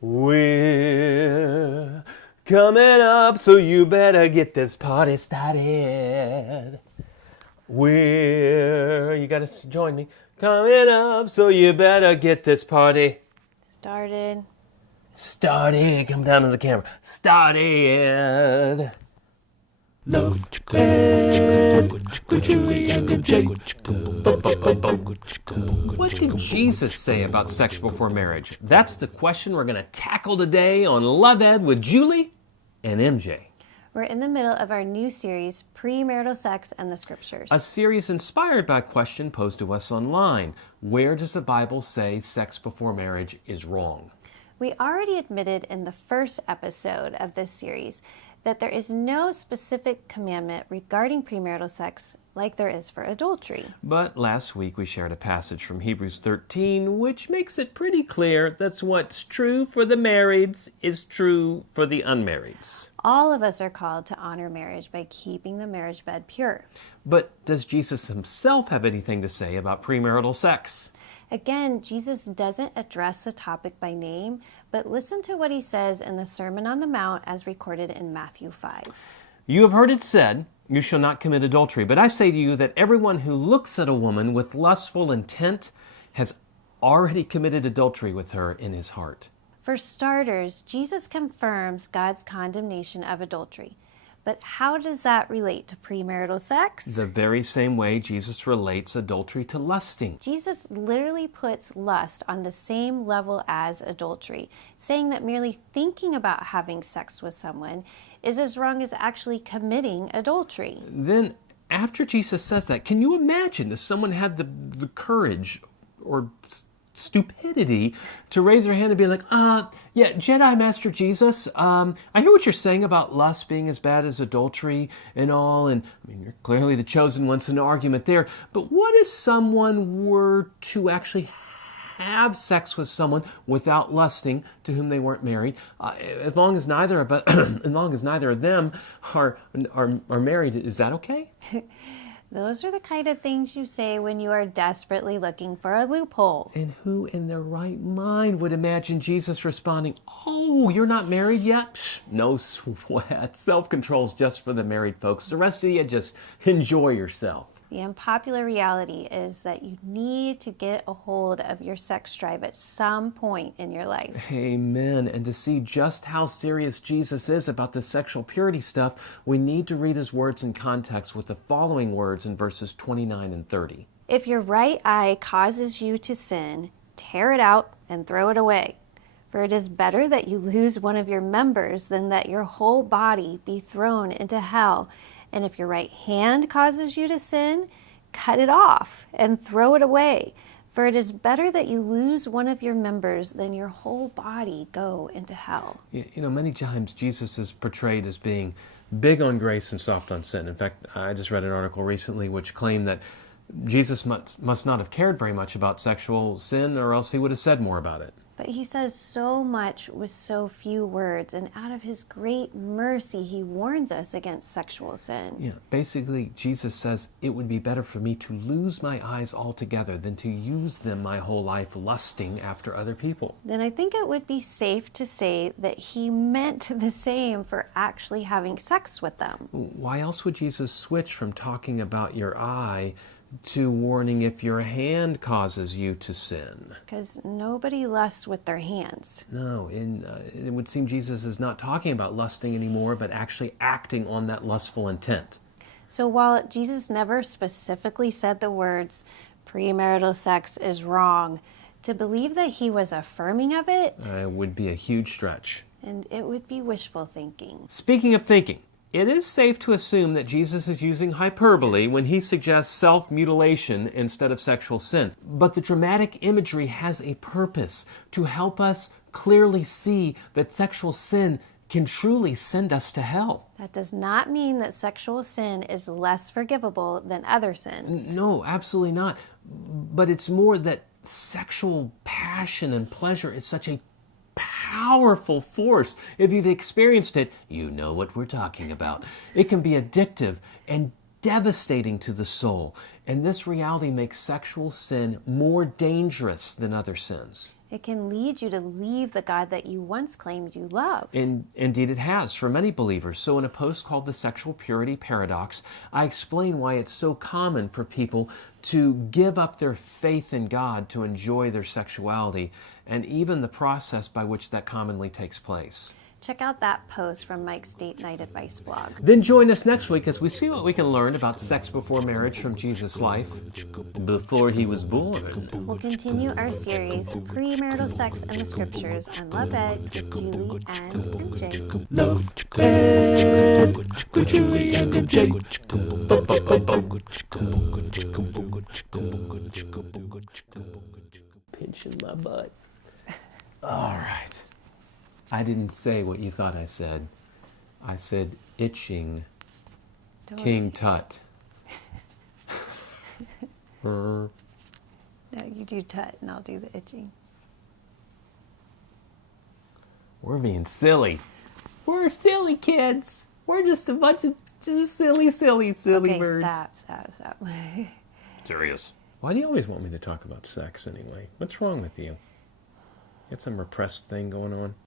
We're coming up, so you better get this party started. You gotta join me. Coming up, so you better get this party started. Come down to the camera. Started. Love with Julie and MJ. What did Jesus say about sex before marriage? That's the question we're going to tackle today on Love Ed with Julie and MJ. We're in the middle of our new series, Premarital Sex and the Scriptures. A series inspired by a question posed to us online. Where does the Bible say sex before marriage is wrong? We already admitted in the first episode of this series that there is no specific commandment regarding premarital sex like there is for adultery. But last week we shared a passage from Hebrews 13, which makes it pretty clear that's what's true for the marrieds is true for the unmarrieds. All of us are called to honor marriage by keeping the marriage bed pure. But does Jesus himself have anything to say about premarital sex? Again, Jesus doesn't address the topic by name, but listen to what he says in the Sermon on the Mount as recorded in Matthew 5. You have heard it said, you shall not commit adultery. But I say to you that everyone who looks at a woman with lustful intent has already committed adultery with her in his heart. For starters, Jesus confirms God's condemnation of adultery. But how does that relate to premarital sex? The very same way Jesus relates adultery to lusting. Jesus literally puts lust on the same level as adultery, saying that merely thinking about having sex with someone is as wrong as actually committing adultery. Then, after Jesus says that, can you imagine if someone had the courage or stupidity to raise their hand and be like, yeah, Jedi Master Jesus, I hear what you're saying about lust being as bad as adultery and all, and I mean, you're clearly the chosen one, so no argument there, but what if someone were to actually have sex with someone without lusting to whom they weren't married, as long as neither of them are married, is that okay? Those are the kind of things you say when you are desperately looking for a loophole. And who in their right mind would imagine Jesus responding, oh, you're not married yet? No sweat. Self-control's just for the married folks. The rest of you, just enjoy yourself. The unpopular reality is that you need to get a hold of your sex drive at some point in your life. Amen. And to see just how serious Jesus is about the sexual purity stuff, we need to read his words in context with the following words in verses 29 and 30. If your right eye causes you to sin, tear it out and throw it away. For it is better that you lose one of your members than that your whole body be thrown into hell. And if your right hand causes you to sin, cut it off and throw it away. For it is better that you lose one of your members than your whole body go into hell. You know, many times Jesus is portrayed as being big on grace and soft on sin. In fact, I just read an article recently which claimed that Jesus must not have cared very much about sexual sin, or else he would have said more about it. But he says so much with so few words, and out of his great mercy, he warns us against sexual sin. Yeah, basically, Jesus says, it would be better for me to lose my eyes altogether than to use them my whole life lusting after other people. Then I think it would be safe to say that he meant the same for actually having sex with them. Why else would Jesus switch from talking about your eye to warning if your hand causes you to sin? Because nobody lusts with their hands. No, it would seem Jesus is not talking about lusting anymore, but actually acting on that lustful intent. So while Jesus never specifically said the words, premarital sex is wrong, to believe that he was affirming of it would be a huge stretch. And it would be wishful thinking. Speaking of thinking, it is safe to assume that Jesus is using hyperbole when he suggests self-mutilation instead of sexual sin. But the dramatic imagery has a purpose, to help us clearly see that sexual sin can truly send us to hell. That does not mean that sexual sin is less forgivable than other sins. No, absolutely not. But it's more that sexual passion and pleasure is such a powerful force. If you've experienced it, you know what we're talking about. It can be addictive and devastating to the soul. And this reality makes sexual sin more dangerous than other sins. It can lead you to leave the God that you once claimed you loved. Indeed, it has for many believers. So in a post called The Sexual Purity Paradox, I explain why it's so common for people to give up their faith in God to enjoy their sexuality, and even the process by which that commonly takes place. Check out that post from Mike's Date Night Advice blog. Then join us next week as we see what we can learn about sex before marriage from Jesus' life before he was born. We'll continue our series, Premarital Sex and the Scriptures, on Love Ed with Julie and MJ. Love Ed with Julie and MJ. Pinching my butt. All right. I didn't say what you thought I said. I said itching. Don't King Tut. No, you do tut and I'll do the itching. We're being silly. We're silly kids. We're just a bunch of just silly Okay, birds. stop. Serious. Why do you always want me to talk about sex anyway? What's wrong with you? Got some repressed thing going on?